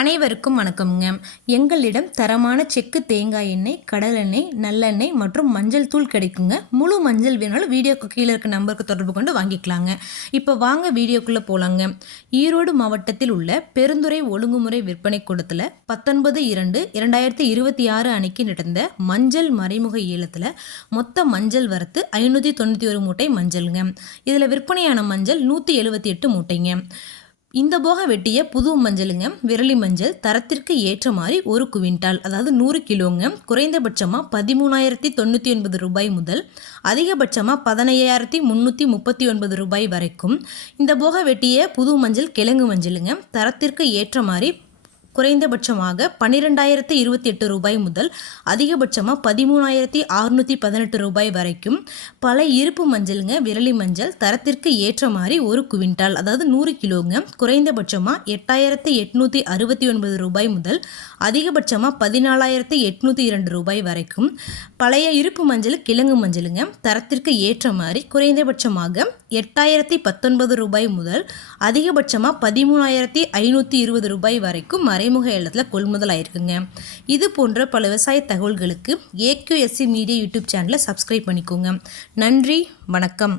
அனைவருக்கும் வணக்கம்ங்க. எங்களிடம் தரமான செக்கு தேங்காய் எண்ணெய், கடலெண்ணெய், நல்லெண்ணெய் மற்றும் மஞ்சள் தூள் கிடைக்குங்க. முழு மஞ்சள் வேணாலும் வீடியோக்கு கீழே இருக்க நம்பருக்கு தொடர்பு கொண்டு வாங்கிக்கலாங்க. இப்போ வாங்க வீடியோக்குள்ளே போகலாங்க. ஈரோடு மாவட்டத்தில் உள்ள பெருந்துறை ஒழுங்குமுறை விற்பனை கூடத்தில் 19/2/2026 அன்னைக்கு நடந்த மஞ்சள் மறைமுக ஏலத்தில் மொத்த மஞ்சள் வரத்து 591 மூட்டை மஞ்சளுங்க. இதில் விற்பனையான மஞ்சள் 178 மூட்டைங்க. இந்த போக வெட்டிய புது மஞ்சளுங்க, விரலி மஞ்சள் தரத்திற்கு ஏற்ற மாதிரி 1 குவிண்டால், அதாவது 100 கிலோங்க. குறைந்தபட்சமாக 13,099 ரூபாய் முதல் அதிகபட்சமாக 15,339 ரூபாய் வரைக்கும். இந்த போக வெட்டிய புது மஞ்சள் கிழங்கு மஞ்சளுங்க, தரத்திற்கு ஏற்ற மாதிரி குறைந்தபட்சமாக 12,028 ரூபாய் முதல் அதிகபட்சமாக 13,618 ரூபாய் வரைக்கும். பல இருப்பு மஞ்சளுங்க, விரலி மஞ்சள் தரத்திற்கு ஏற்ற மாதிரி 1 குவிண்டால், அதாவது 100 கிலோங்க. குறைந்தபட்சமாக 8,869 ரூபாய் முதல் அதிகபட்சமாக 14,802 ரூபாய் வரைக்கும். பழைய இருப்பு மஞ்சள் கிழங்கு மஞ்சளுங்க, தரத்திற்கு ஏற்ற மாதிரி குறைந்தபட்சமாக 8,019 ரூபாய் முதல் அதிகபட்சமாக 13,520 ரூபாய் வரைக்கும் மறைமுக ஏலத்தில் கொள்முதல் ஆயிருக்குங்க. இது போன்ற பல விவசாய தகவல்களுக்கு AQSC மீடியா யூடியூப் சேனலை சப்ஸ்கிரைப் பண்ணிக்கோங்க. நன்றி, வணக்கம்.